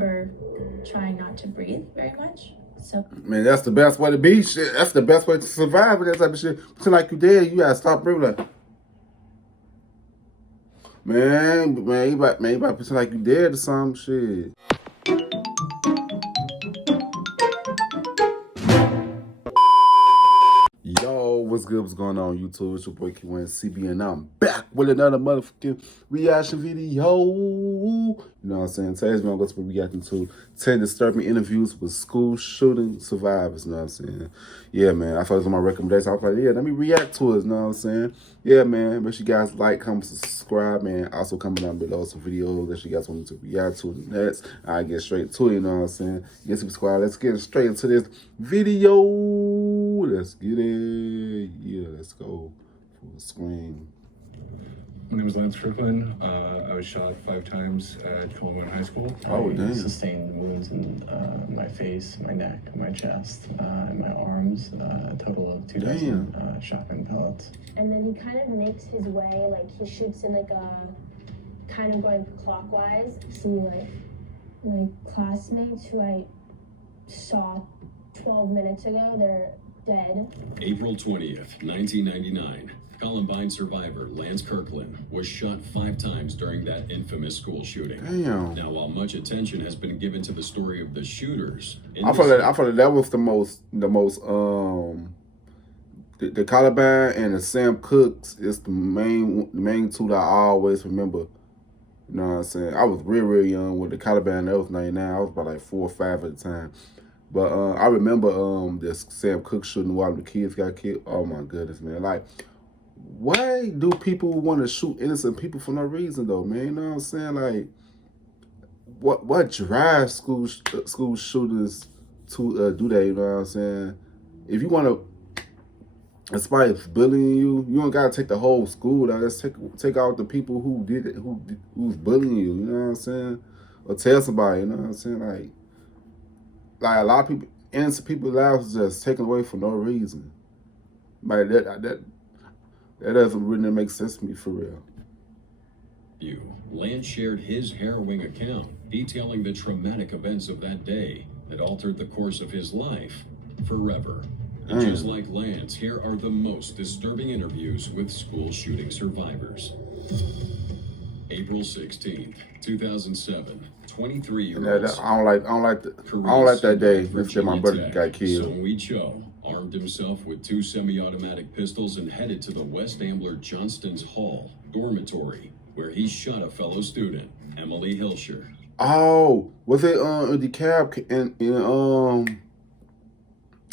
remember trying not to breathe very much. So, man, that's the best way to be. Shit, that's the best way to survive with that type of shit. Pretend like you dead, you gotta stop breathing. Like, man, you about to pretend like you dead or some shit. Yo, what's good? What's going on, YouTube? It's your boy Kewonis CB, and I'm back with another motherfucking reaction video. You know what I'm saying? Today's gonna go to reacting to 10 disturbing interviews with school shooting survivors. You know what I'm saying? Yeah, man. I thought it was on my recommendation. I was like, yeah, let me react to it. You know what I'm saying? Yeah, man. Make sure you guys like, comment, subscribe, man. Also, comment down below some videos that you guys want me to react to next. I get straight to it. You know what I'm saying? Yes, subscribe. Let's get straight into this video. Let's get it. Yeah, let's go. Full screen. My name is Lance Kirkland. I was shot 5 times at Kewonis High School. Oh, damn. I sustained wounds in my face, my neck, my chest, and my arms. A total of 2 dozen shotgun pellets. And then he kind of makes his way, like he shoots in like a kind of going clockwise. See, like my classmates who I saw 12 minutes ago, they're dead. April 20th, 1999. Columbine survivor Lance Kirkland was shot 5 times during that infamous school shooting. Damn. Now, while much attention has been given to the story of the shooters, I feel like that was the most the Columbine and the Sam Cooks is the main two that I always remember. You know what I'm saying? I was real young with the Columbine. That was 99. I was about like 4 or 5 at the time. But I remember this Sam Cooke shooting while the kids got killed. Oh my goodness, man! Like, why do people want to shoot innocent people for no reason, though, man? You know what I'm saying? Like, what drives school shooters to do that? You know what I'm saying? If you want to, in spite of bullying you, you don't gotta take the whole school down. Let's take out the people who did it, who's bullying you. You know what I'm saying? Or tell somebody. You know what I'm saying? Like a lot of people, innocent people's lives just taken away for no reason. Like that doesn't really make sense to me, for real. Lance shared his harrowing account, detailing the traumatic events of that day that altered the course of his life forever. And just like Lance, here are the most disturbing interviews with school shooting survivors. April 16th, 2007. 23-year-old. I don't like that day. That my brother got killed. Sung-Wee Cho armed himself with 2 semi-automatic pistols and headed to the West Ambler Johnston's Hall dormitory, where he shot a fellow student, Emily Hilscher. Oh, was it the cab and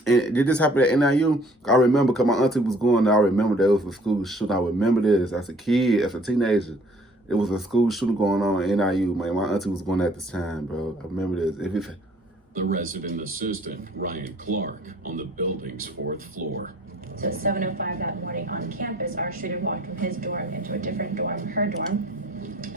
did this happen at NIU? I remember because my auntie was going there. I remember that it was a school shooting. I remember this as a kid, as a teenager. It was a school shooting going on at NIU, man. My auntie was going at this time, bro. I remember this. The resident assistant, Ryan Clark, on the building's 4th floor. So at 7:05 that morning on campus, our shooter walked from his dorm into a different dorm, her dorm,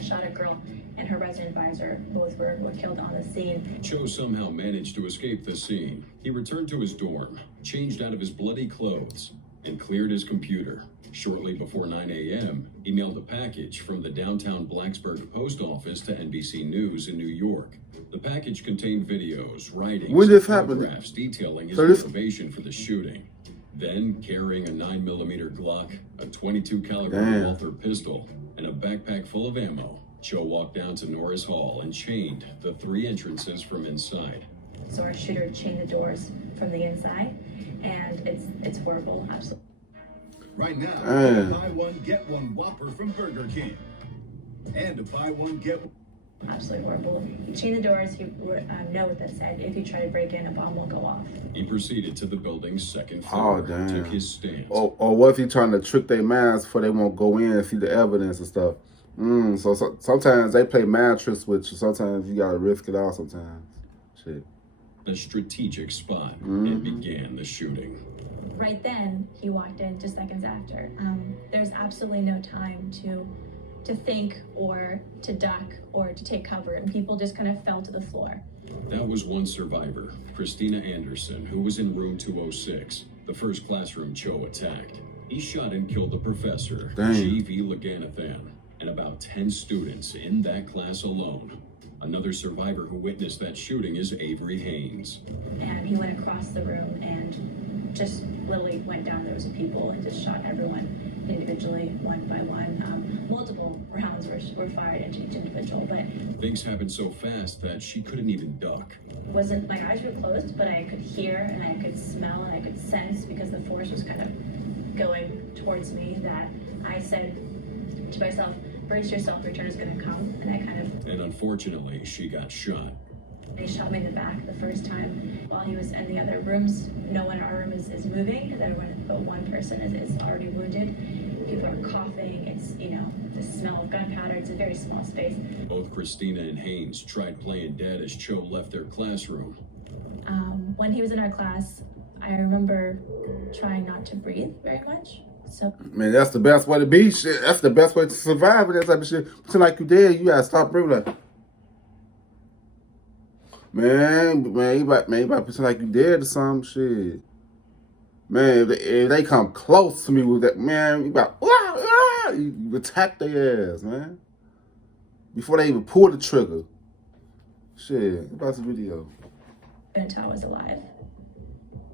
shot a girl and her resident advisor. Both were killed on the scene. Cho somehow managed to escape the scene. He returned to his dorm, changed out of his bloody clothes, and cleared his computer. Shortly before 9 a.m., he mailed a package from the downtown Blacksburg post office to NBC News in New York. The package contained videos, writings, and photographs detailing his motivation for the shooting. Then, carrying a 9mm Glock, a 22 caliber Walther pistol, and a backpack full of ammo, Cho walked down to Norris Hall and chained the 3 entrances from inside. So our shooter chained the doors from the inside, and it's horrible, absolutely. Right now, buy one, get one Whopper from Burger King. And a buy one, get one. Absolutely horrible. He chained the doors. He wrote a note that said, if you try to break in, a bomb will go off. He proceeded to the building's 2nd floor. Oh, damn. Took his stance. Or was he trying to trick their minds before they won't go in and see the evidence and stuff? So sometimes they play mind tricks with you. Sometimes you gotta risk it all sometimes. Shit. A strategic spot. It began the shooting. Right then, he walked in just seconds after. There's absolutely no time to think or to duck or to take cover, and people just kind of fell to the floor. That was one survivor, Christina Anderson, who was in room 206, the first classroom Cho attacked. He shot and killed the professor, G.V. Laganathan, and about 10 students in that class alone. Another survivor who witnessed that shooting is Avery Haynes. And he went across the room and just literally went down rows of people and just shot everyone individually, one by one. Multiple rounds were fired into each individual, but Things happened so fast that she couldn't even duck. wasn't, my eyes were closed, but I could hear and I could smell and I could sense, because the force was kind of going towards me, that I said to myself, brace yourself, your turn is gonna come. And I kind of, And unfortunately, she got shot. he shot me in the back the first time while he was in the other rooms. No one in our room is moving, but one person is already wounded. People are coughing, it's, the smell of gunpowder, it's a very small space. Both Christina and Haynes tried playing dead as Cho left their classroom. When he was in our class, I remember trying not to breathe very much. So, Man, that's the best way to be. Shit, that's the best way to survive with that type of shit. Pretend like you dead, you gotta stop breathing. Like, man, you about to pretend like you dead or some shit. Man, if they come close to me with that, man, you about you attack their ass, man. Before they even pull the trigger. Shit, about the video. until I was alive.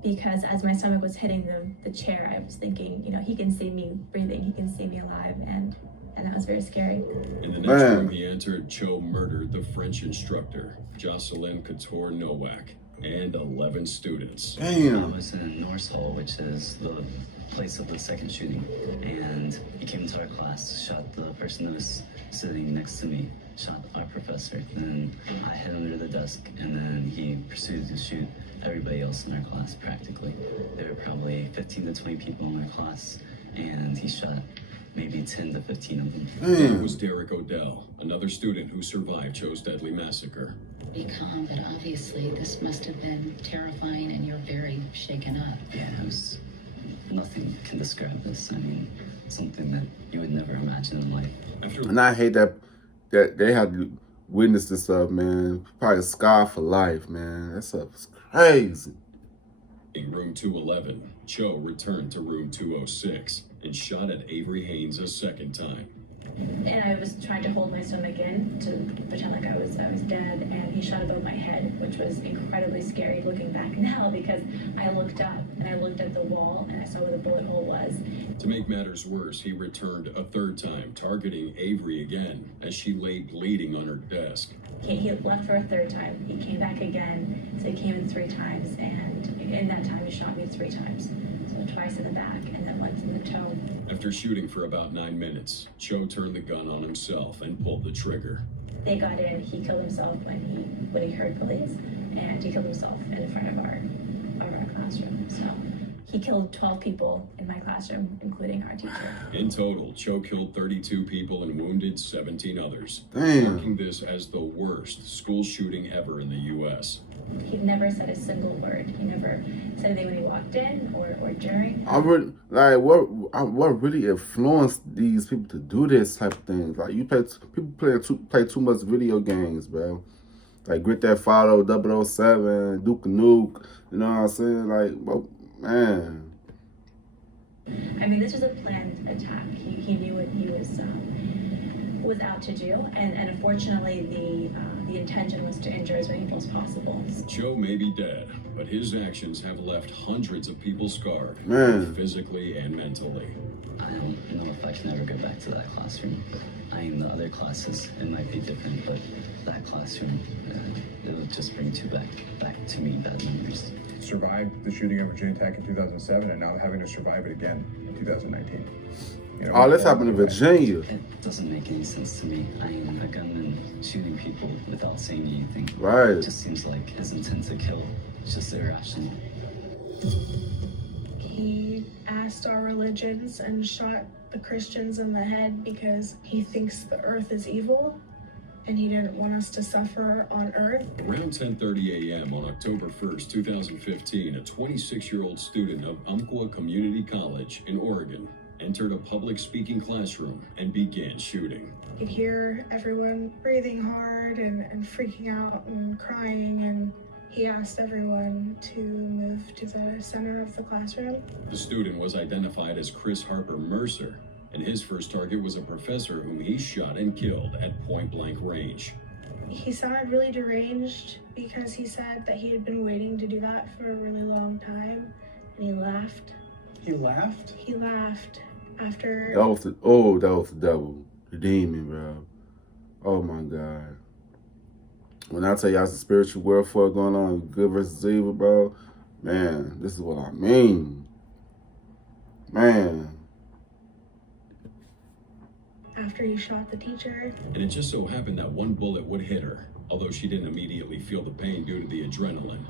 Because as my stomach was hitting the chair, I was thinking, he can see me breathing, he can see me alive, and that was very scary. In the next room he entered, Cho murdered the French instructor, Jocelyn Couture Nowak, and 11 students. Damn. I was in North Hall, which is the place of the second shooting, and he came into our class, shot the person who was sitting next to me, shot our professor, then I hid under the desk, and then he proceeded to shoot everybody else in our class practically. There were probably 15 to 20 people in our class, and he shot maybe 10 to 15 of them. That was Derek Odell, another student who survived Cho's deadly massacre. Be calm, but obviously this must have been terrifying and you're very shaken up. Yeah, it was, nothing can describe this. I mean, something that you would never imagine in life. And I hate that they have to witness this stuff, man. Probably scarred for life, man. That stuff is crazy. In room 211, Cho returned to room 206 and shot at Avery Haynes a second time. And I was trying to hold my stomach in to pretend like I was dead, and he shot above my head, which was incredibly scary looking back now, because I looked up and I looked at the wall and I saw where the bullet hole was. To make matters worse, he returned a third time, targeting Avery again as she lay bleeding on her desk. He left for a third time, he came back again, so he came in 3 times, and in that time he shot me 3 times. So twice in the back and then once in the toe. After shooting for about 9 minutes, Cho turned the gun on himself and pulled the trigger. They got in, he killed himself when he heard police, and he killed himself in front of our classroom. So he killed 12 people in my classroom, including our teacher. In total, Cho killed 32 people and wounded 17 others, Damn. marking this as the worst school shooting ever in the U.S. He never said a single word. He never said anything when he walked in or during. I really, like, what really influenced these people to do this type of thing? Like, people play too much video games, bro. Like Grand Theft Auto, 007, Duke Nuke. You know what I'm saying? Like, well, man. I mean, this was a planned attack. He knew what he was out to do, and unfortunately, the intention was to injure as many people as possible. Cho may be dead, but his actions have left hundreds of people scarred, Man. physically and mentally. I don't know if I can ever go back to that classroom. I mean, the other classes, it might be different, but that classroom, it would just bring back to me bad memories. Survived the shooting of Virginia Tech in 2007 and now having to survive it again in 2019. You know, Oh, this happened in Virginia. It doesn't make any sense to me. I mean, a gunman shooting people without saying anything. Right. It just seems like his intent to kill is just irrational. He asked our religions and shot the Christians in the head because he thinks the earth is evil and he didn't want us to suffer on earth. Around 10:30 a.m. on October 1st, 2015, a 26-year-old student of Umpqua Community College in Oregon entered a public speaking classroom and began shooting. You could hear everyone breathing hard and freaking out and crying, and he asked everyone to move to the center of the classroom. The student was identified as Chris Harper Mercer, and his first target was a professor whom he shot and killed at point-blank range. He sounded really deranged because he said that he had been waiting to do that for a really long time, and he laughed. He laughed? He laughed after. That was the devil, the demon, bro. Oh my God. When I tell y'all it's a spiritual warfare going on, good versus evil, bro, man, this is what I mean. Man. After he shot the teacher. And it just so happened that one bullet would hit her, although she didn't immediately feel the pain due to the adrenaline.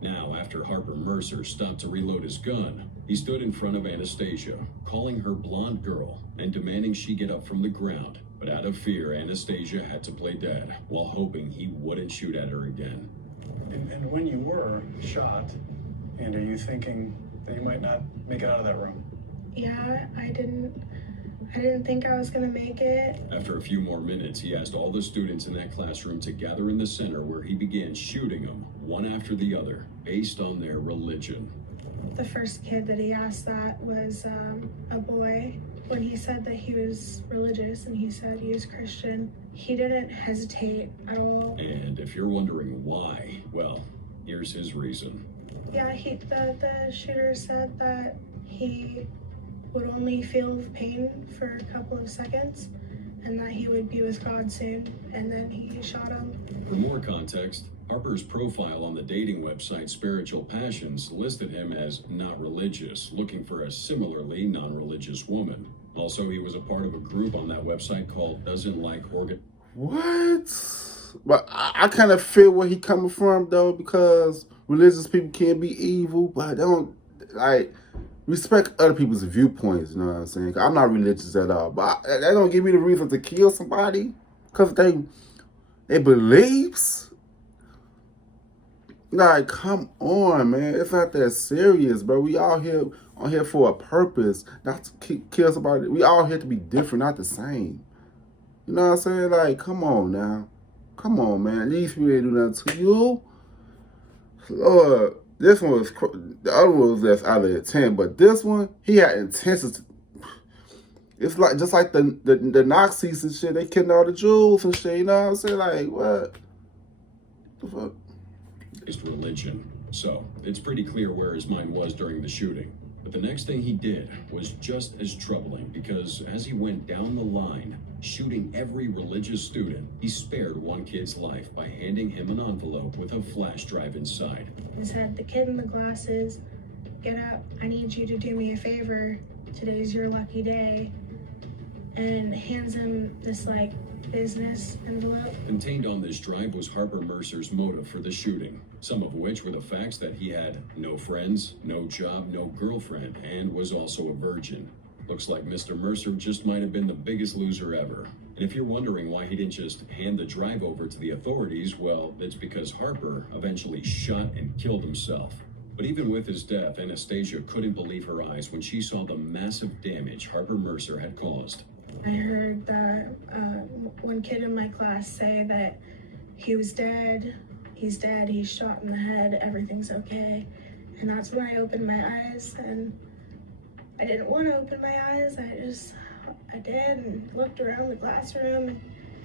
Now, after Harper Mercer stopped to reload his gun, he stood in front of Anastasia, calling her blonde girl and demanding she get up from the ground. But out of fear, Anastasia had to play dead while hoping he wouldn't shoot at her again. And when you were shot, and are you thinking that you might not make it out of that room? Yeah, I didn't think I was gonna make it. After a few more minutes, he asked all the students in that classroom to gather in the center where he began shooting them, one after the other, based on their religion. The first kid that he asked that was a boy. When he said that he was religious and he said he was Christian, he didn't hesitate at all. And if you're wondering why, well, here's his reason. Yeah, the shooter said that he would only feel pain for a couple of seconds and that he would be with God soon, and then he shot him. For more context, Harper's profile on the dating website Spiritual Passions listed him as not religious, looking for a similarly non-religious woman. Also, he was a part of a group on that website called Doesn't Like Organ. What? But I kind of feel where he coming from, though, because religious people can be evil, but they don't, like, respect other people's viewpoints, you know what I'm saying? I'm not religious at all, but that don't give me the reason to kill somebody because they beliefs. Like, come on, man. It's not that serious, bro. We all here on here for a purpose, not to kill somebody. We all here to be different, not the same. You know what I'm saying? Like, come on now. Come on, man. These people ain't do nothing to you. Lord, this one was, the other one was less out of 10, but this one, he had intensity. It's like, just like the Nazis and shit, they killed all the Jews and shit, you know what I'm saying? Like, what the fuck? His religion. So, it's pretty clear where his mind was during the shooting. But the next thing he did was just as troubling because as he went down the line, shooting every religious student, he spared one kid's life by handing him an envelope with a flash drive inside. He said, "The kid in the glasses, get up, I need you to do me a favor. Today's your lucky day." And hands him this, like, business envelope. Contained on this drive was Harper Mercer's motive for the shooting, some of which were the facts that he had no friends, no job, no girlfriend, and was also a virgin. Looks like Mr. Mercer just might have been the biggest loser ever. And if you're wondering why he didn't just hand the drive over to the authorities, well, it's because Harper eventually shot and killed himself. But even with his death, Anastasia couldn't believe her eyes when she saw the massive damage Harper Mercer had caused. I heard that one kid in my class say that he was dead, he's dead, he's shot in the head, everything's okay. And that's when I opened my eyes, and I didn't want to open my eyes, I did, and looked around the classroom,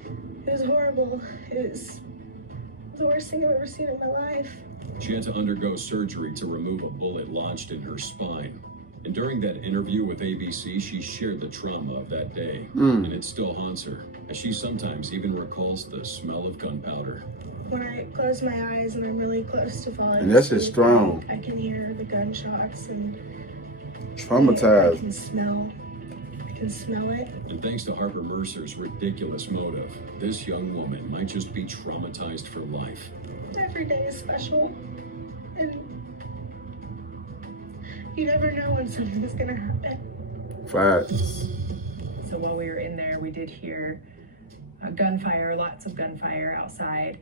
and it was horrible. It was the worst thing I've ever seen in my life. She had to undergo surgery to remove a bullet lodged in her spine. And during that interview with ABC, she shared the trauma of that day, and it still haunts her, as she sometimes even recalls the smell of gunpowder. When I close my eyes and I'm really close to falling And that's asleep, just strong. I can hear the gunshots and Traumatized. I can smell it. And thanks to Harper Mercer's ridiculous motive, this young woman might just be traumatized for life. Every day is special, and you never know when something's gonna happen. Facts. So while we were in there, we did hear gunfire, lots of gunfire outside.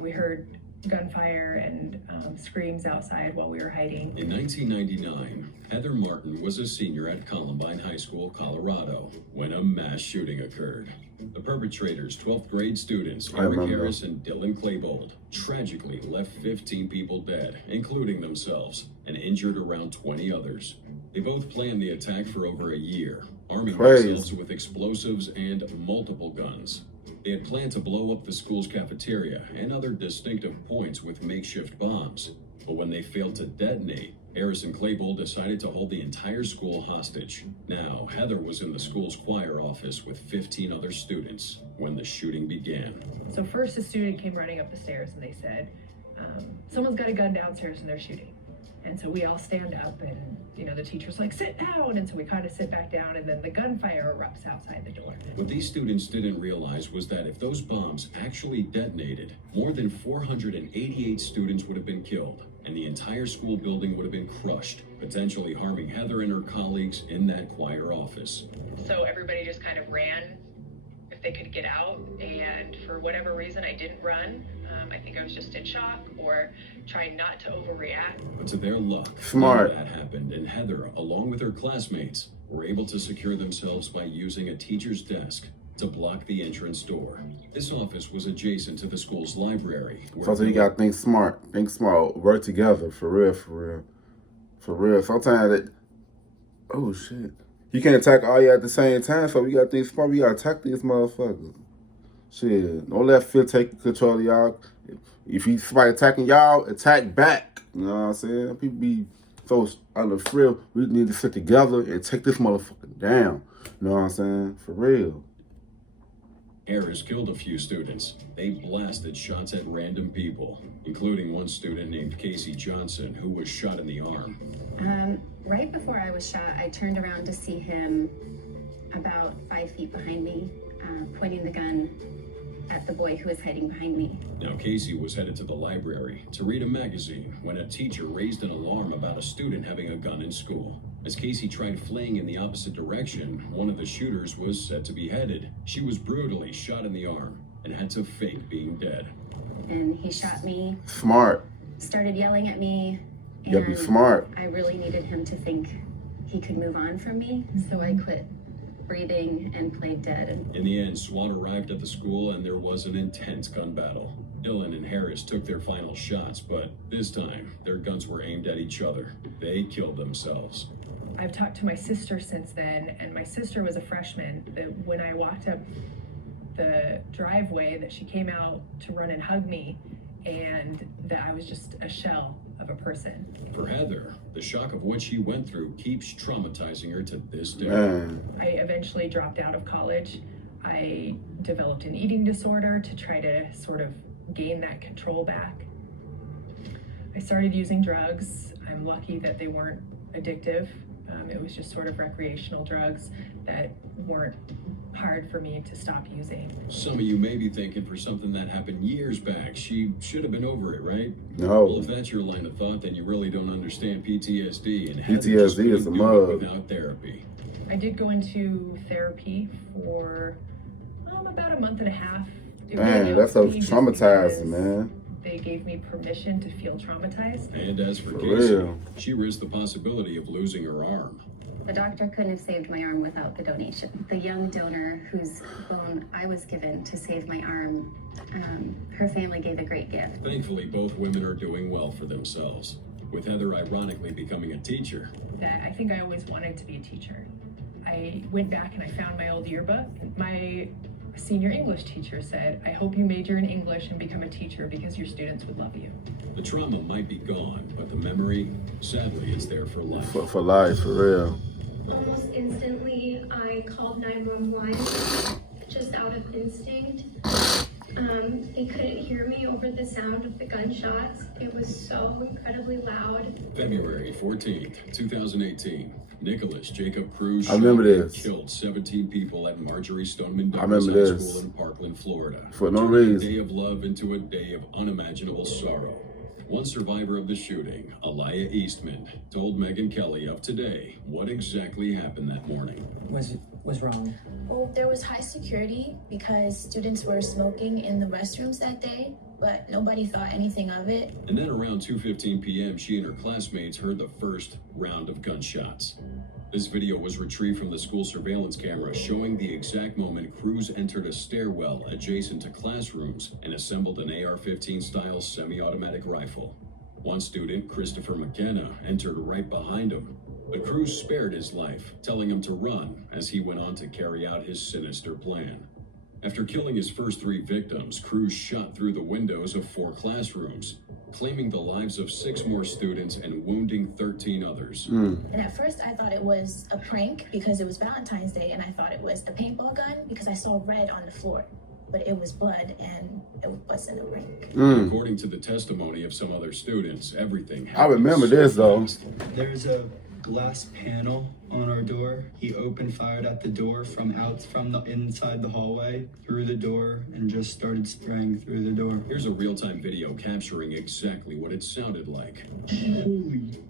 We heard gunfire and screams outside while we were hiding. In 1999, Heather Martin was a senior at Columbine High School, Colorado, when a mass shooting occurred. The perpetrators, 12th grade students Eric Harris and Dylan Klebold, tragically left 15 people dead, including themselves, and injured around 20 others. They both planned the attack for over a year, arming themselves with explosives and multiple guns. They had planned to blow up the school's cafeteria and other distinctive points with makeshift bombs. But when they failed to detonate, Harris and Claypool decided to hold the entire school hostage. Now, Heather was in the school's choir office with 15 other students when the shooting began. So first a student came running up the stairs and they said, someone's got a gun downstairs and they're shooting. And so we all stand up and, the teacher's like, sit down. And so we kind of sit back down and then the gunfire erupts outside the door. What these students didn't realize was that if those bombs actually detonated, more than 488 students would have been killed and the entire school building would have been crushed, potentially harming Heather and her colleagues in that choir office. So everybody just kind of ran if they could get out. And for whatever reason, I didn't run. I think I was just in shock or trying not to overreact. But to their luck, Smart. that happened, and Heather, along with her classmates, were able to secure themselves by using a teacher's desk to block the entrance door. This office was adjacent to the school's library. So you gotta think smart. Think smart. Work together. For real, for real. For real. Sometimes it... Oh, shit. You can't attack all you at the same time, so we gotta think smart. We gotta attack these motherfuckers. Shit. Don't let fear take control of y'all. If you somebody attacking y'all, attack back. You know what I'm saying? People be so under fear. We need to sit together and take this motherfucker down. You know what I'm saying? For real. Harris killed a few students. They blasted shots at random people, including one student named Casey Johnson, who was shot in the arm. Right before I was shot, I turned around to see him about 5 feet behind me, pointing the gun at the boy who was hiding behind me. Now, Casey was headed to the library to read a magazine when a teacher raised an alarm about a student having a gun in school. As Casey tried fleeing in the opposite direction, one of the shooters was set to be headed. She was brutally shot in the arm and had to fake being dead. And he shot me. Smart. Started yelling at me. You gotta be smart. I really needed him to think he could move on from me, so I quit breathing and played dead. In the end, SWAT arrived at the school and there was an intense gun battle. Dylan and Harris took their final shots, but this time, their guns were aimed at each other. They killed themselves. I've talked to my sister since then, and my sister was a freshman. When I walked up the driveway, that she came out to run and hug me, and that I was just a shell of a person. For Heather, the shock of what she went through keeps traumatizing her to this day. I eventually dropped out of college. I developed an eating disorder to try to sort of gain that control back. I started using drugs. I'm lucky that they weren't addictive. It was just sort of recreational drugs that weren't hard for me to stop using. Some of you may be thinking, for something that happened years back, she should have been over it, right? No. Well, if that's your line of thought, then you really don't understand PTSD and PTSD is a mug. Without therapy. I did go into therapy for about a month and a half. Man, that's so traumatizing, man. They gave me permission to feel traumatized. And as for Casey, real, she risked the possibility of losing her arm. The doctor couldn't have saved my arm without the donation. The young donor whose bone I was given to save my arm, her family gave a great gift. Thankfully, both women are doing well for themselves, with Heather ironically becoming a teacher. That I think I always wanted to be a teacher. I went back and I found my old yearbook. My senior English teacher said, "I hope you major in English and become a teacher because your students would love you." The trauma might be gone, but the memory, sadly, is there for life. For life, for real. Almost instantly, I called 911 just out of instinct. They couldn't hear me over the sound of the gunshots. It was so incredibly loud. February 14th, 2018. Nicholas Jacob Cruz I remember this. Killed 17 people at Marjorie Stoneman I Douglas remember High this. School in Parkland, Florida. For no Turning reason. A day of love into a day of unimaginable sorrow. One survivor of the shooting, Aliyah Eastman, told Megyn Kelly of Today what exactly happened that morning. Was wrong. Well, there was high security because students were smoking in the restrooms that day, but nobody thought anything of it. And then around 2:15 p.m., she and her classmates heard the first round of gunshots. This video was retrieved from the school surveillance camera showing the exact moment Cruz entered a stairwell adjacent to classrooms and assembled an AR-15 style semi-automatic rifle. One student, Christopher McKenna, entered right behind him, but Cruz spared his life, telling him to run as he went on to carry out his sinister plan. After killing his first 3 victims, Cruz shot through the windows of 4 classrooms, claiming the lives of 6 more students and wounding 13 others. And at first I thought it was a prank because it was Valentine's Day, and I thought it was a paintball gun because I saw red on the floor. But it was blood and it wasn't a prank. According to the testimony of some other students, everything I remember this though. There's a glass panel on our door. He opened fired at the door from the inside the hallway, through the door, and just started spraying through the door. Here's a real-time video capturing exactly what it sounded like. Holy.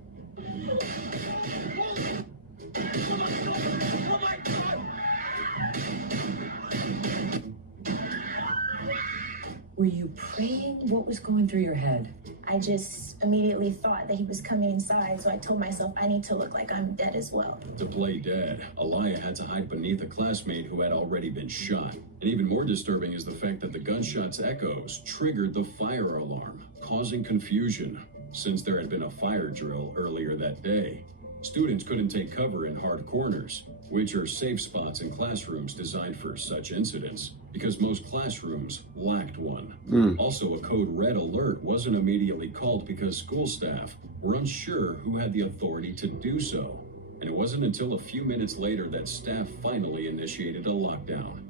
Were you praying? What was going through your head? I just immediately thought that he was coming inside, so I told myself I need to look like I'm dead as well. To play dead, Aliyah had to hide beneath a classmate who had already been shot. And even more disturbing is the fact that the gunshot's echoes triggered the fire alarm, causing confusion. Since there had been a fire drill earlier that day, students couldn't take cover in hard corners, which are safe spots in classrooms designed for such incidents, because most classrooms lacked one. Also, a code red alert wasn't immediately called because school staff were unsure who had the authority to do so. And it wasn't until a few minutes later that staff finally initiated a lockdown.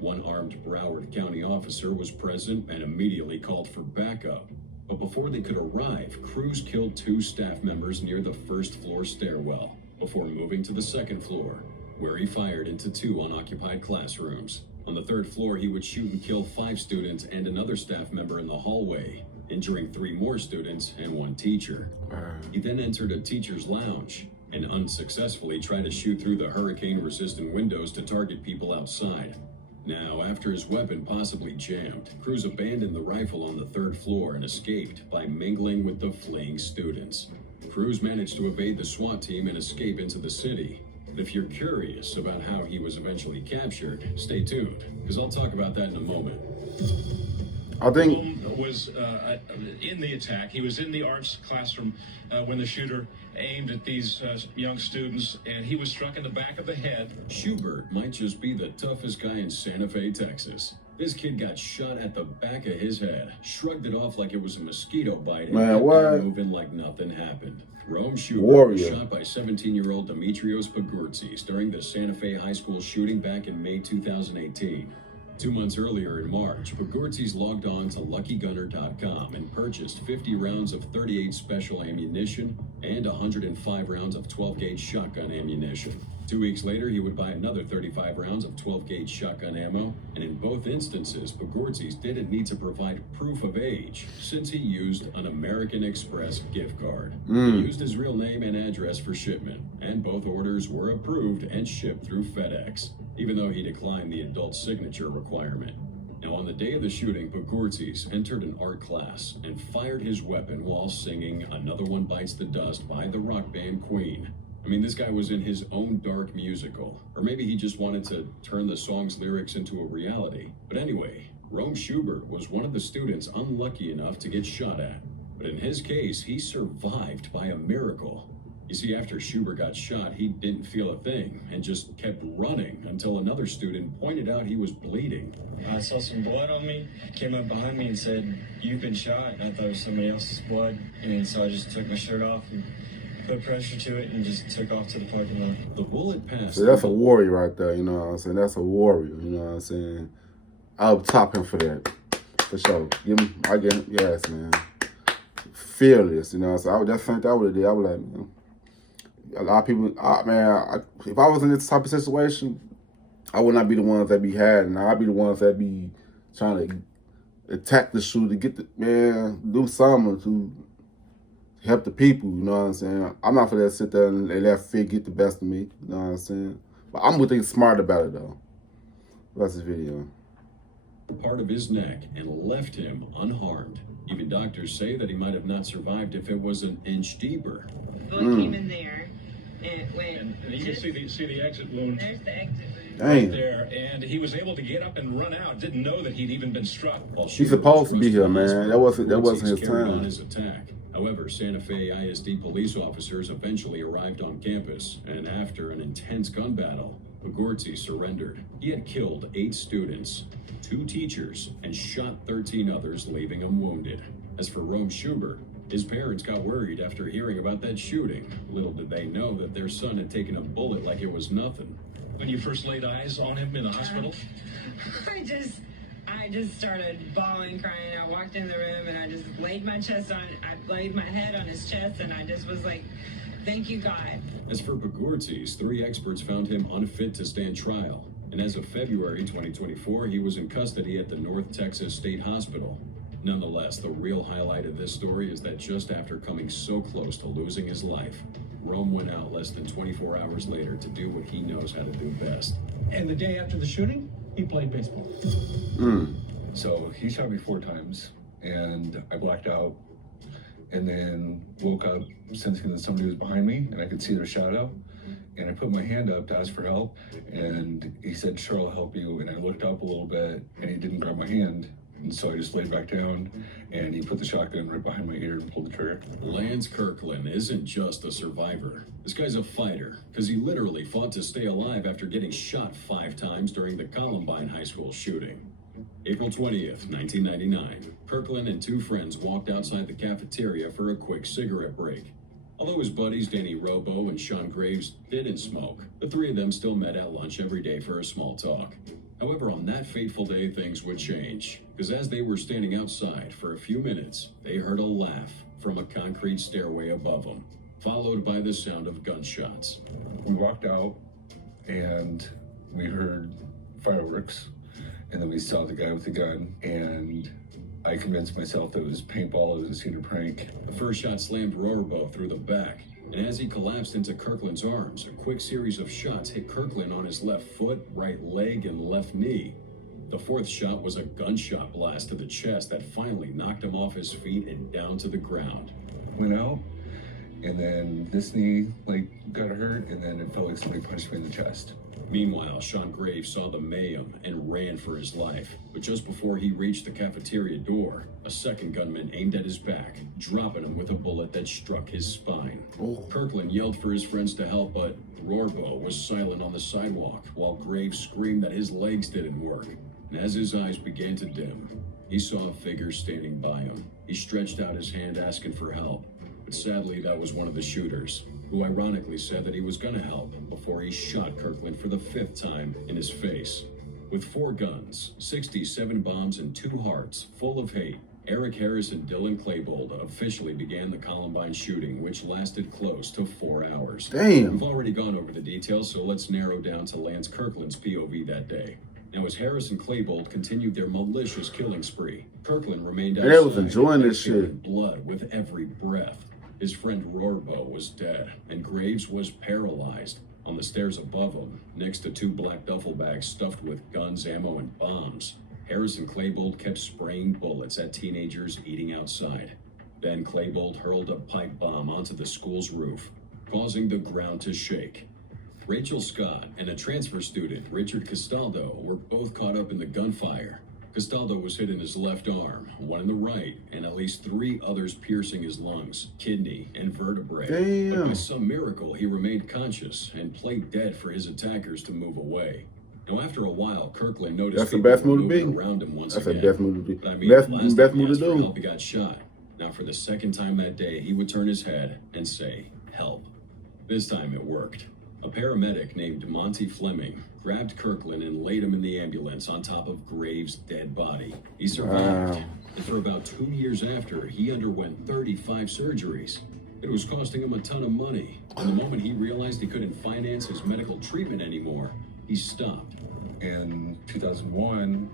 One armed Broward County officer was present and immediately called for backup. But before they could arrive, Cruz killed 2 staff members near the first floor stairwell before moving to the second floor, where he fired into 2 unoccupied classrooms. On the 3rd floor, he would shoot and kill 5 students and another staff member in the hallway, injuring 3 more students and 1 teacher. He then entered a teacher's lounge and unsuccessfully tried to shoot through the hurricane-resistant windows to target people outside. Now, after his weapon possibly jammed, Cruz abandoned the rifle on the 3rd floor and escaped by mingling with the fleeing students. Cruz managed to evade the SWAT team and escape into the city. But if you're curious about how he was eventually captured, stay tuned, because I'll talk about that in a moment. I think was in the attack. He was in the arts classroom when the shooter aimed at these young students, and he was struck in the back of the head. Schubert might just be the toughest guy in Santa Fe, Texas. This kid got shot at the back of his head, shrugged it off like it was a mosquito bite, and kept moving like nothing happened. Rome Schubert was shot by 17-year-old Demetrios Pagurtzis during the Santa Fe High School shooting back in May 2018. 2 months earlier in March, Pagurtzis logged on to LuckyGunner.com and purchased 50 rounds of .38 special ammunition and 105 rounds of 12-gauge shotgun ammunition. 2 weeks later, he would buy another 35 rounds of 12-gauge shotgun ammo, and in both instances, Pagurtzis didn't need to provide proof of age since he used an American Express gift card. He used his real name and address for shipment, and both orders were approved and shipped through FedEx, even though he declined the adult signature requirement. Now, on the day of the shooting, Pagurtzis entered an art class and fired his weapon while singing "Another One Bites the Dust" by the rock band Queen. I mean, this guy was in his own dark musical, or maybe he just wanted to turn the song's lyrics into a reality. But anyway, Rome Schubert was one of the students unlucky enough to get shot at. But in his case, he survived by a miracle. You see, after Schubert got shot, he didn't feel a thing and just kept running until another student pointed out he was bleeding. I saw some blood on me, came up behind me and said, "You've been shot." And I thought it was somebody else's blood. And so I just took my shirt off and put pressure to it and just took off to the parking lot. The bullet passed. So that's a warrior right there, you know what I'm saying? That's a warrior, you know what I'm saying? I'll top him for that. For sure. I get him, yes, man. Fearless, you know what I'm saying? I would just think that would have did. I would like, you know, a lot of people, if I was in this type of situation, I would not be the ones that be hiding. I'd be the ones that be trying to attack the shooter, do something to help the people, you know what I'm saying? I'm not for that sit there and let fear get the best of me, you know what I'm saying? But I'm gonna think smart about it though. That's the video. Part of his neck and left him unharmed. Even doctors say that he might have not survived if it was an inch deeper. Bullet came in there. It went. And you can see the exit wound. There's the exit wound. Right there, and he was able to get up and run out. Didn't know that he'd even been struck. He's supposed to be here, man. That wasn't his carried on time. his attack. However, Santa Fe ISD police officers eventually arrived on campus, and after an intense gun battle, Pogorty surrendered. He had killed 8 students, 2 teachers, and shot 13 others, leaving them wounded. As for Rome Schubert, his parents got worried after hearing about that shooting. Little did they know that their son had taken a bullet like it was nothing. When you first laid eyes on him in the hospital? I just started bawling, crying. I walked in the room and I just laid my head on his chest, and I just was like, thank you, God. As for Pogorty's, 3 experts found him unfit to stand trial. And as of February 2024, he was in custody at the North Texas State Hospital. Nonetheless, the real highlight of this story is that just after coming so close to losing his life, Rome went out less than 24 hours later to do what he knows how to do best. And the day after the shooting, he played baseball. So he shot me 4 times, and I blacked out, and then woke up sensing that somebody was behind me, and I could see their shadow. And I put my hand up to ask for help, and he said, "Sure, I'll help you." And I looked up a little bit, and he didn't grab my hand. And so I just laid back down, and he put the shotgun right behind my ear and pulled the trigger. Lance Kirkland isn't just a survivor. This guy's a fighter, because he literally fought to stay alive after getting shot 5 times during the Columbine High School shooting. April 20th, 1999. Kirkland and 2 friends walked outside the cafeteria for a quick cigarette break. Although his buddies Danny Robo and Sean Graves didn't smoke, the 3 of them still met at lunch every day for a small talk. However, on that fateful day, things would change, because as they were standing outside for a few minutes, they heard a laugh from a concrete stairway above them, followed by the sound of gunshots. We walked out, and we heard fireworks, and then we saw the guy with the gun, and I convinced myself that it was paintball, it was a cedar prank. The first shot slammed Rohrbaugh through the back, and as he collapsed into Kirkland's arms, a quick series of shots hit Kirkland on his left foot, right leg, and left knee. The 4th shot was a gunshot blast to the chest that finally knocked him off his feet and down to the ground. Went out, and then this knee got hurt, and then it felt like somebody punched me in the chest. Meanwhile, Sean Graves saw the mayhem and ran for his life. But just before he reached the cafeteria door, a second gunman aimed at his back, dropping him with a bullet that struck his spine. Kirkland yelled for his friends to help, but Rohrbaugh was silent on the sidewalk, while Graves screamed that his legs didn't work. And as his eyes began to dim, he saw a figure standing by him. He stretched out his hand asking for help, but sadly that was one of the shooters, who ironically said that he was gonna help before he shot Kirkland for the 5th time in his face. With 4 guns, 67 bombs, and 2 hearts full of hate, Eric Harris and Dylan Klebold officially began the Columbine shooting, which lasted close to 4 hours. Damn. We've already gone over the details, so let's narrow down to Lance Kirkland's POV that day. Now, as Harris and Klebold continued their malicious killing spree, Kirkland remained outside. And they was enjoying this shit. Blood with every breath. His friend Rohrbaugh was dead, and Graves was paralyzed. On the stairs above him, next to 2 black duffel bags stuffed with guns, ammo, and bombs, Harris and Klebold kept spraying bullets at teenagers eating outside. Then Klebold hurled a pipe bomb onto the school's roof, causing the ground to shake. Rachel Scott and a transfer student, Richard Castaldo, were both caught up in the gunfire. Castaldo was hit in his left arm, 1 in the right, and at least 3 others piercing his lungs, kidney, and vertebrae. Damn. But by some miracle, he remained conscious and played dead for his attackers to move away. Now, after a while, Kirkland noticed That's the people best move to moving be. around him once That's again. a best move to be. But I mean, Best last move time to he asked for do. help, he got shot. Now, for the 2nd time that day, he would turn his head and say, "Help." This time it worked. A paramedic named Monty Fleming grabbed Kirkland and laid him in the ambulance on top of Graves' dead body. He survived. Wow. And for about 2 years after, he underwent 35 surgeries. It was costing him a ton of money. And the moment he realized he couldn't finance his medical treatment anymore, he stopped. In 2001,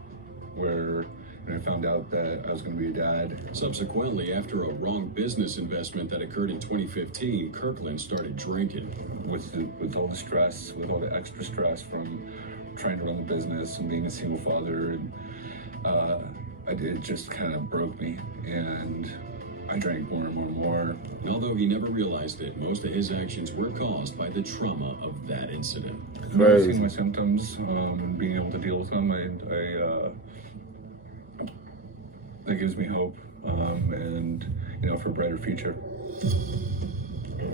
where I found out that I was going to be a dad. Subsequently, after a wrong business investment that occurred in 2015, Kirkland started drinking. With all the stress, with all the extra stress from trying to run the business and being a single father, and it just kind of broke me, and I drank more and more and more. And although he never realized it, most of his actions were caused by the trauma of that incident. Noticing my symptoms and being able to deal with them, that gives me hope, and for a brighter future.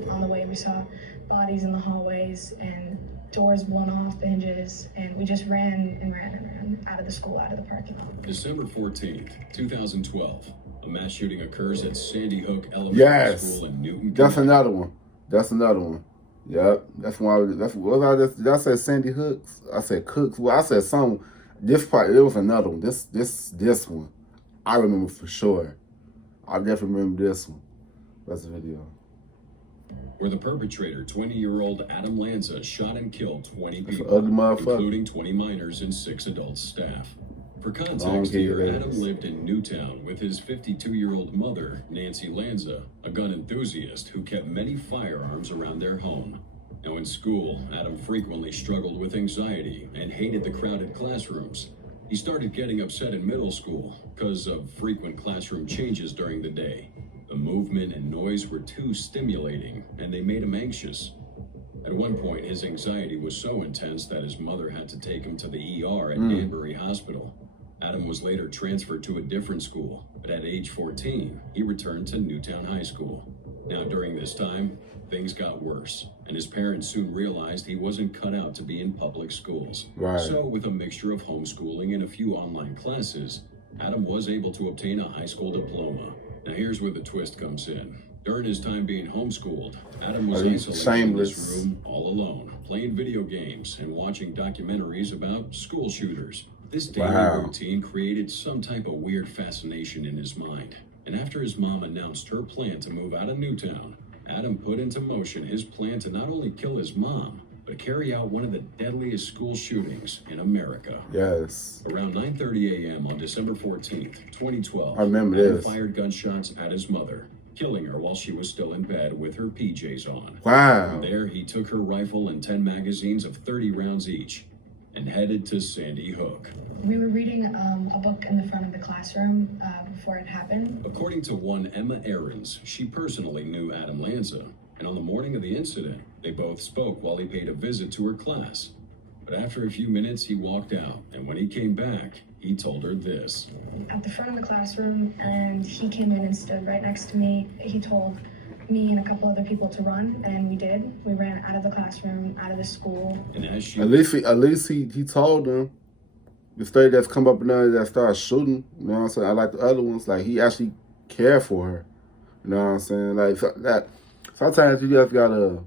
On the way, we saw bodies in the hallways, and doors blown off the hinges, and we just ran and ran and ran out of the school, out of the parking lot. December 14th, 2012. A mass shooting occurs at Sandy Hook Elementary Yes, School in Newton. that's another one. That's another one. Yep, that's why. That's what I just. Did I say Sandy Hooks? I said Cooks. Well, I said some. This part. It was another one. This one. I remember for sure. I definitely remember this one. That's the video. Where the perpetrator, 20-year-old Adam Lanza, shot and killed 20 people, ugly motherfucker. including 20 minors and 6 adult staff. For context here, Adam lived in Newtown with his 52-year-old mother, Nancy Lanza, a gun enthusiast who kept many firearms around their home. Now in school, Adam frequently struggled with anxiety and hated the crowded classrooms. He started getting upset in middle school because of frequent classroom changes during the day. The movement and noise were too stimulating, and they made him anxious. At one point, his anxiety was so intense that his mother had to take him to the ER at Danbury Hospital. Adam was later transferred to a different school, but at age 14, he returned to Newtown High School. Now, during this time, things got worse, and his parents soon realized he wasn't cut out to be in public schools. Right. So, with a mixture of homeschooling and a few online classes, Adam was able to obtain a high school diploma. Now, here's where the twist comes in. During his time being homeschooled, Adam was isolated in his room all alone, playing video games and watching documentaries about school shooters. This daily routine created some type of weird fascination in his mind. And after his mom announced her plan to move out of Newtown, Adam put into motion his plan to not only kill his mom, but carry out one of the deadliest school shootings in America. Yes. Around 9:30 a.m. on December 14th, 2012, I remember Adam this. fired gunshots at his mother, killing her while she was still in bed with her PJs on. Wow. From there, he took her rifle and 10 magazines of 30 rounds each and headed to Sandy Hook. We were reading a book in the front of the classroom before it happened. According to one Emma Ahrens, she personally knew Adam Lanza, and on the morning of the incident, they both spoke while he paid a visit to her class. But after a few minutes, he walked out, and when he came back, he told her this. At the front of the classroom, and he came in and stood right next to me. He told me and a couple other people to run, and we did. We ran out of the classroom, out of the school. And as she At least he told them. The state that's come up and down that started shooting, you know what I'm saying? I like the other ones, like he actually cared for her. You know what I'm saying? Like that. Sometimes you just gotta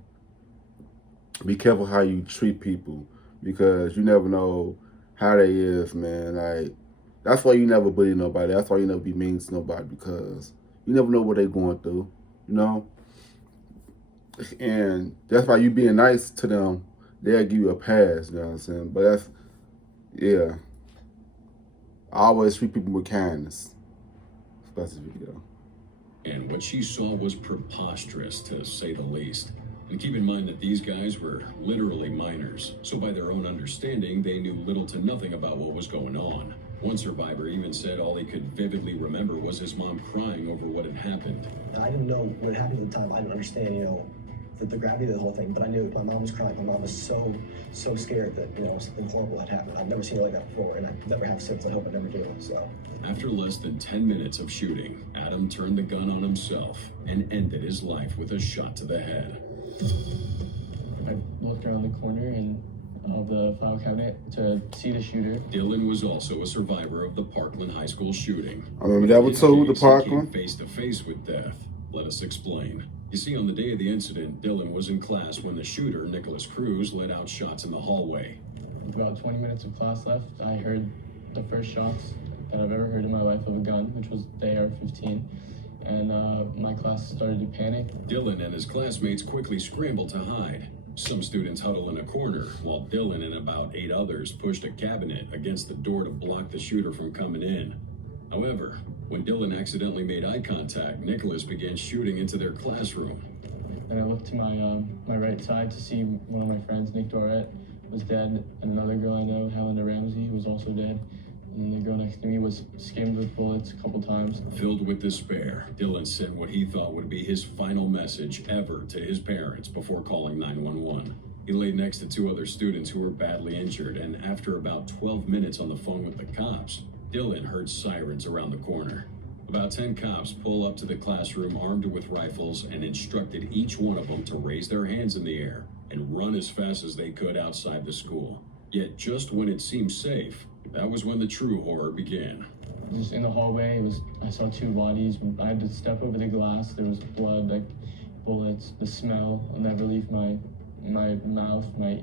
be careful how you treat people because you never know how they is, man. Like that's why you never bully nobody. That's why you never be mean to nobody because you never know what they're going through, you know? And that's why you being nice to them, they'll give you a pass, you know what I'm saying? But that's, yeah. I always treat people with kindness. That's the video. And what she saw was preposterous, to say the least. And keep in mind that these guys were literally minors, so by their own understanding, they knew little to nothing about what was going on. One survivor even said all he could vividly remember was his mom crying over what had happened. I didn't know what happened at the time. I didn't understand, the gravity of the whole thing, but I knew my mom was crying. My mom was so scared that, something horrible had happened. I've never seen it like that before, and I never have since. I hope I never do, so. After less than 10 minutes of shooting, Adam turned the gun on himself and ended his life with a shot to the head. I looked around the corner and of the file cabinet to see the shooter. Dylan was also a survivor of the Parkland High School shooting. I remember that one too, the He Parkland. came face to face with death. Let us explain. You see, on the day of the incident, Dylan was in class when the shooter, Nicholas Cruz, let out shots in the hallway. With about 20 minutes of class left, I heard the first shots that I've ever heard in my life of a gun, which was the AR-15. And my class started to panic. Dylan and his classmates quickly scrambled to hide. Some students huddled in a corner, while Dylan and about 8 others pushed a cabinet against the door to block the shooter from coming in. However, when Dylan accidentally made eye contact, Nicholas began shooting into their classroom. And I looked to my right side to see one of my friends, Nick Dorette, was dead, and another girl I know, Helena Ramsey, was also dead. And the girl next to me was skimmed with bullets a couple times. Filled with despair, Dylan sent what he thought would be his final message ever to his parents before calling 911. He lay next to 2 other students who were badly injured, and after about 12 minutes on the phone with the cops, Dylan heard sirens around the corner. About 10 cops pull up to the classroom armed with rifles and instructed each one of them to raise their hands in the air and run as fast as they could outside the school. Yet just when it seemed safe, that was when the true horror began. Just in the hallway, I saw two bodies. I had to step over the glass. There was blood, like bullets. The smell will never leave my mouth, my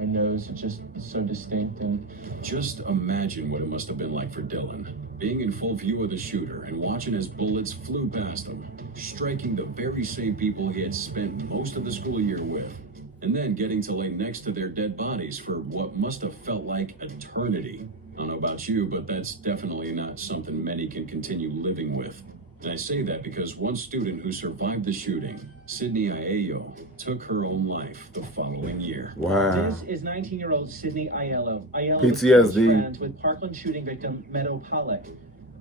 nose. It's just so distinct. And just imagine what it must have been like for Dylan, being in full view of the shooter and watching as bullets flew past him, striking the very same people he had spent most of the school year with, and then getting to lay next to their dead bodies for what must have felt like eternity. I don't know about you, but that's definitely not something many can continue living with. And I say that because one student who survived the shooting, Sydney Aiello, took her own life the following year. Wow. This is 19-year-old Sydney Aiello. Aiello PTSD. was friends with Parkland shooting victim Meadow Pollock.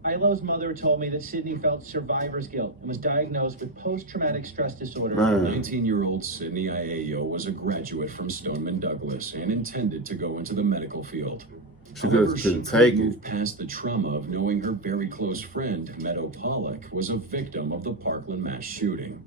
Aiello's mother told me that Sydney felt survivor's guilt and was diagnosed with post-traumatic stress disorder. 19-year-old Sydney Aiello was a graduate from Stoneman Douglas and intended to go into the medical field. She However, just couldn't she take couldn't it. move past the trauma of knowing her very close friend, Meadow Pollock, was a victim of the Parkland mass shooting.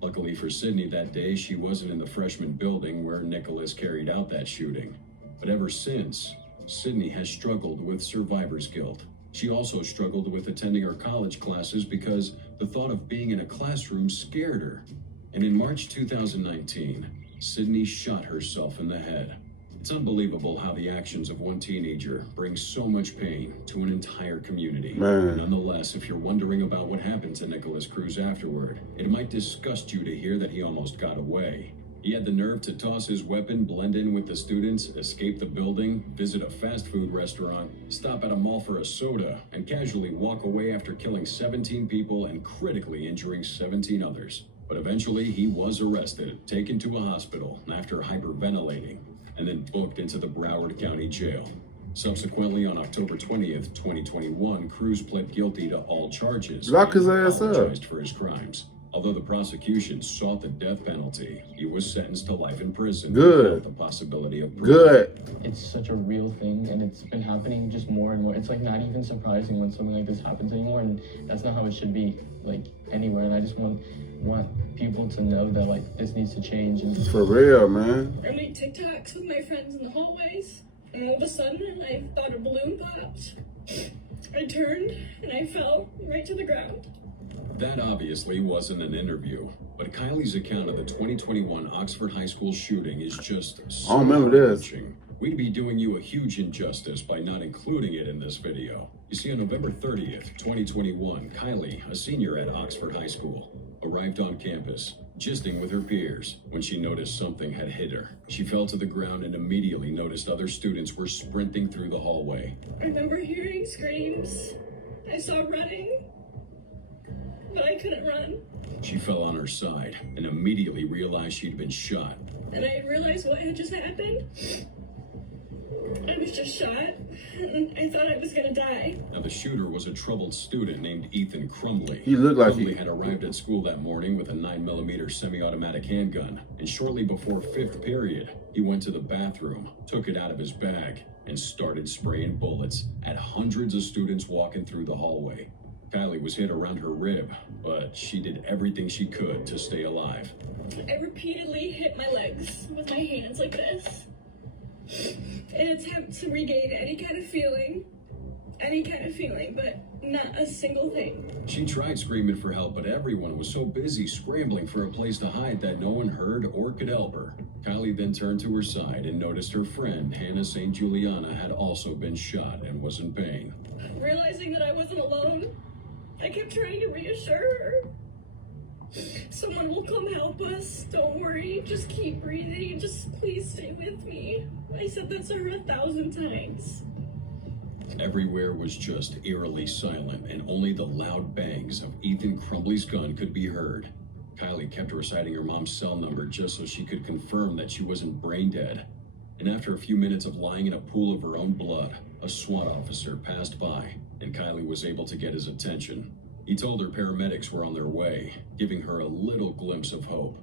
Luckily for Sydney that day, she wasn't in the freshman building where Nicholas carried out that shooting. But ever since, Sydney has struggled with survivor's guilt. She also struggled with attending her college classes because the thought of being in a classroom scared her. And in March 2019, Sydney shot herself in the head. It's unbelievable how the actions of one teenager bring so much pain to an entire community. Man. Nonetheless, if you're wondering about what happened to Nicholas Cruz afterward, it might disgust you to hear that he almost got away. He had the nerve to toss his weapon, blend in with the students, escape the building, visit a fast food restaurant, stop at a mall for a soda, and casually walk away after killing 17 people and critically injuring 17 others. But eventually, he was arrested, taken to a hospital after hyperventilating, and then booked into the Broward County Jail. Subsequently, on October 20th, 2021, Cruz pled guilty to all charges. Lock his and ass up. apologized for his crimes. Although the prosecution sought the death penalty, he was sentenced to life in prison. Good. Without the possibility of parole. Good. it's such a real thing, and it's been happening just more and more. It's like not even surprising when something like this happens anymore, and that's not how it should be, like, anywhere. And I just want people to know that, like, this needs to change. And For real, man. I made TikToks with my friends in the hallways, and all of a sudden, I thought a balloon popped. I turned, and I fell right to the ground. That obviously wasn't an interview, but Kylie's account of the 2021 Oxford High School shooting is just so I remember this. heart-wrenching. We'd be doing you a huge injustice by not including it in this video. You see, on November 30th, 2021, Kylie, a senior at Oxford High School, arrived on campus, gisting with her peers, when she noticed something had hit her. She fell to the ground and immediately noticed other students were sprinting through the hallway. I remember hearing screams. I saw running, but I couldn't run. She fell on her side and immediately realized she'd been shot. And I realized what had just happened. I was just shot, and I thought I was gonna die. Now, the shooter was a troubled student named Ethan Crumbley. He looked like Crumbley he- had arrived at school that morning with a 9mm semi-automatic handgun, and shortly before 5th period, he went to the bathroom, took it out of his bag, and started spraying bullets at hundreds of students walking through the hallway. Kylie was hit around her rib, but she did everything she could to stay alive. I repeatedly hit my legs with my hands like this in an attempt to regain any kind of feeling, but not a single thing. She tried screaming for help, but everyone was so busy scrambling for a place to hide that no one heard or could help her. Kylie then turned to her side and noticed her friend, Hannah St. Juliana, had also been shot and was in pain. Realizing that I wasn't alone, I kept trying to reassure her. Someone will come help us. Don't worry. Just keep breathing. Just please stay with me. I said that to her 1,000 times. Everywhere was just eerily silent, and only the loud bangs of Ethan Crumbley's gun could be heard. Kylie kept reciting her mom's cell number just so she could confirm that she wasn't brain dead. And after a few minutes of lying in a pool of her own blood, a SWAT officer passed by, and Kylie was able to get his attention. He told her paramedics were on their way, giving her a little glimpse of hope.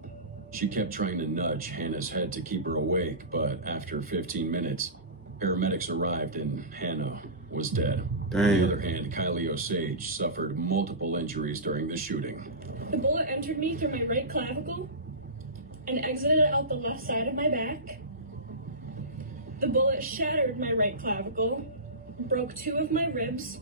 She kept trying to nudge Hannah's head to keep her awake, but after 15 minutes, paramedics arrived and Hannah was dead. On the other hand, Kylie Osage suffered multiple injuries during the shooting. The bullet entered me through my right clavicle, and exited out the left side of my back. The bullet shattered my right clavicle, broke 2 of my ribs,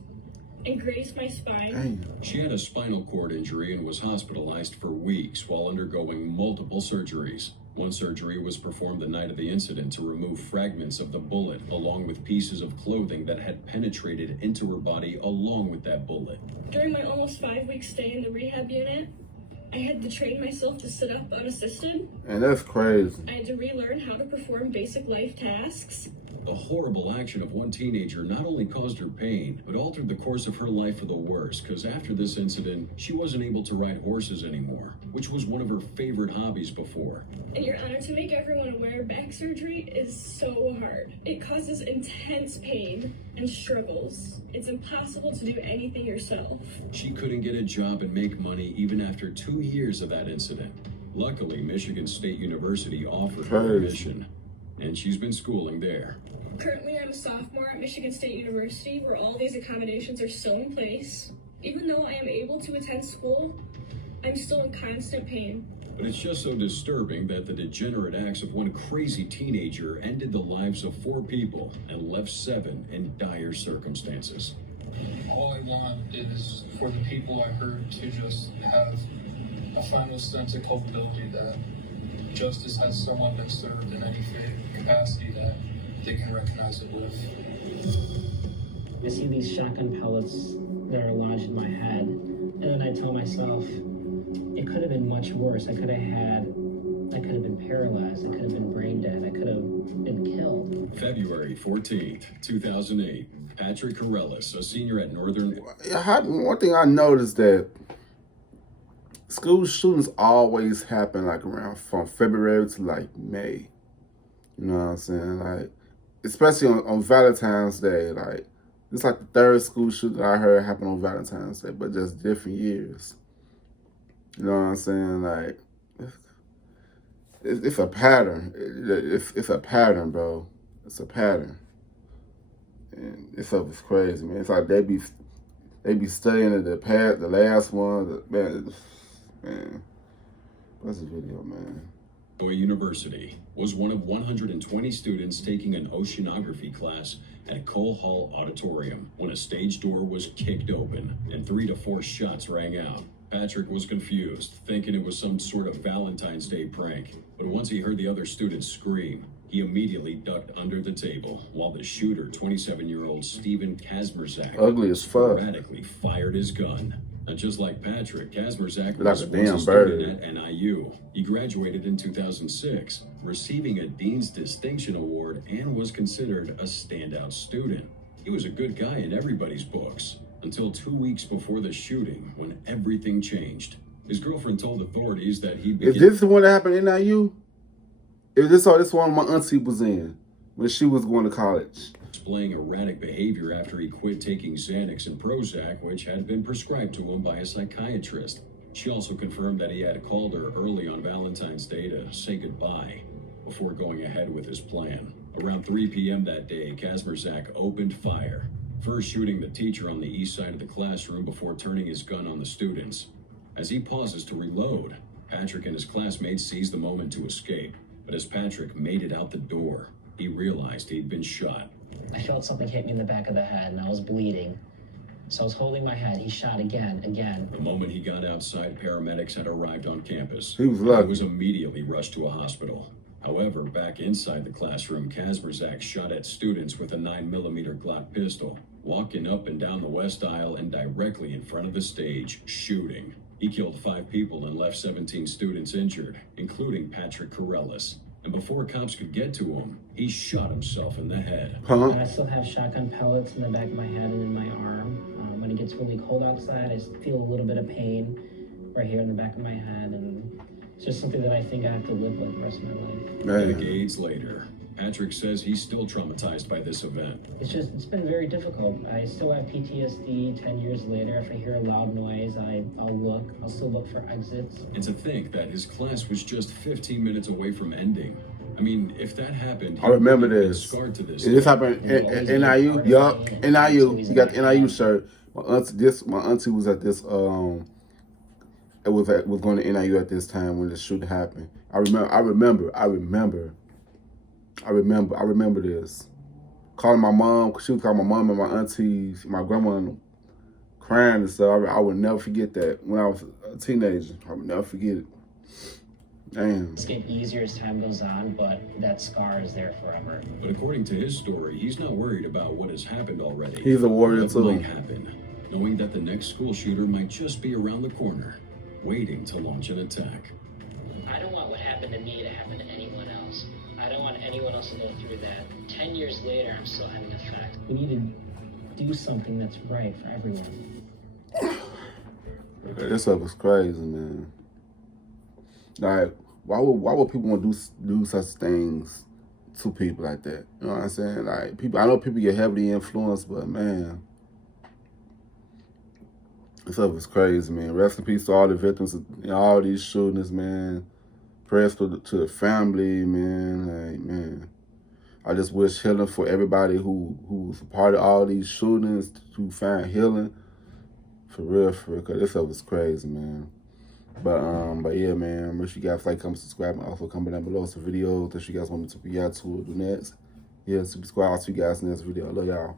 and grazed my spine. She had a spinal cord injury and was hospitalized for weeks while undergoing multiple surgeries. One surgery was performed the night of the incident to remove fragments of the bullet, along with pieces of clothing that had penetrated into her body along with that bullet. During my almost 5-week stay in the rehab unit, I had to train myself to sit up unassisted. And that's crazy. I had to relearn how to perform basic life tasks. The horrible action of one teenager not only caused her pain, but altered the course of her life for the worse, because after this incident, she wasn't able to ride horses anymore, which was one of her favorite hobbies before. And your honor, to make everyone aware, back surgery is so hard. It causes intense pain and struggles. It's impossible to do anything yourself. She couldn't get a job and make money even after 2 years of that incident. Luckily, Michigan State University offered her admission, and she's been schooling there. Currently, I'm a sophomore at Michigan State University, where all these accommodations are still in place. Even though I am able to attend school, I'm still in constant pain. But it's just so disturbing that the degenerate acts of one crazy teenager ended the lives of 4 people and left 7 in dire circumstances. All I want is for the people I hurt to just have a final sense of culpability that justice has somewhat been served in any capacity that they can recognize it with. I see these shotgun pellets that are lodged in my head, and then I tell myself, it could have been much worse. I could have been paralyzed. I could have been brain dead. I could have been killed. February 14th, 2008. Patrick Corellis, a senior at Northern... One thing I noticed that school shootings always happen like around from February to like May. You know what I'm saying? Like, especially on Valentine's Day. Like, it's like the 3rd school shooting I heard happen on Valentine's Day, but just different years. You know what I'm saying? Like, it's a pattern. It's a pattern, bro. It's a pattern. And this stuff is crazy, man. It's like they be studying the last one. Man, what's this video, man? University was one of 120 students taking an oceanography class at Cole Hall Auditorium when a stage door was kicked open and 3 to 4 shots rang out. Patrick was confused, thinking it was some sort of Valentine's Day prank. But once he heard the other students scream, he immediately ducked under the table while the shooter, 27-year-old Steven Kazmierzak, ugly as fuck, sporadically fired his gun. And just like Patrick, Kazmierzak like was a damn once a bird student at NIU. He graduated in 2006, receiving a Dean's Distinction Award and was considered a standout student. He was a good guy in everybody's books, until 2 weeks before the shooting, when everything changed. His girlfriend told authorities that he began... Is this the one that happened in NIU? Is this one my auntie was in when she was going to college? Displaying erratic behavior after he quit taking Xanax and Prozac, which had been prescribed to him by a psychiatrist. She also confirmed that he had called her early on Valentine's Day to say goodbye before going ahead with his plan. Around 3 p.m. that day, Kazmierzak opened fire, first shooting the teacher on the east side of the classroom before turning his gun on the students. As he pauses to reload, Patrick and his classmates seized the moment to escape. But as Patrick made it out the door, he realized he'd been shot. I felt something hit me in the back of the head, and I was bleeding. So I was holding my head. He shot again. The moment he got outside, paramedics had arrived on campus. He was lucky. He was immediately rushed to a hospital. However, back inside the classroom, Kazmierzak shot at students with a 9mm Glock pistol, walking up and down the west aisle and directly in front of the stage, shooting. He killed 5 people and left 17 students injured, including Patrick Corellis. And before cops could get to him, he shot himself in the head. I still have shotgun pellets in the back of my head and in my arm. When it gets really cold outside, I feel a little bit of pain right here in the back of my head, and it's just something that I think I have to live with the rest of my life. Decades later, Patrick says he's still traumatized by this event. It's been very difficult. I still have PTSD 10 years later. If I hear a loud noise, I'll still look for exits. And to think that his class was just 15 minutes away from ending. I mean, if that happened, I remember this. Scarred to this. This happened in NIU. Yup, NIU. You got the NIU shirt. My auntie was at this. It was going to NIU at this time when the shooting happened. I remember this. Calling my mom, she was calling my mom and my aunties, my grandma, crying and stuff. I would never forget that when I was a teenager. I would never forget it. Damn. It's getting easier as time goes on, but that scar is there forever. But according to his story, he's not worried about what has happened already. He's a warrior what too. Might happen, knowing that the next school shooter might just be around the corner, waiting to launch an attack. I don't want what happened to me to happen to anyone else. I don't want anyone else to go through that. 10 years later, I'm still having an effect. We need to do something that's right for everyone. This stuff is crazy, man. Like, why would people want to do such things to people like that? You know what I'm saying? Like, people, I know people get heavily influenced, but man, this stuff is crazy, man. Rest in peace to all the victims of all these shootings, man. Prayers to the family, man. Like, man, I just wish healing for everybody who's a part of all these shootings to find healing. For real, because this stuff is crazy, man. But yeah, man, make sure you guys like, comment, subscribe, and also comment down below some videos that you guys want me to react to or do next. Yeah, subscribe. I'll see you guys in the next video. I love y'all.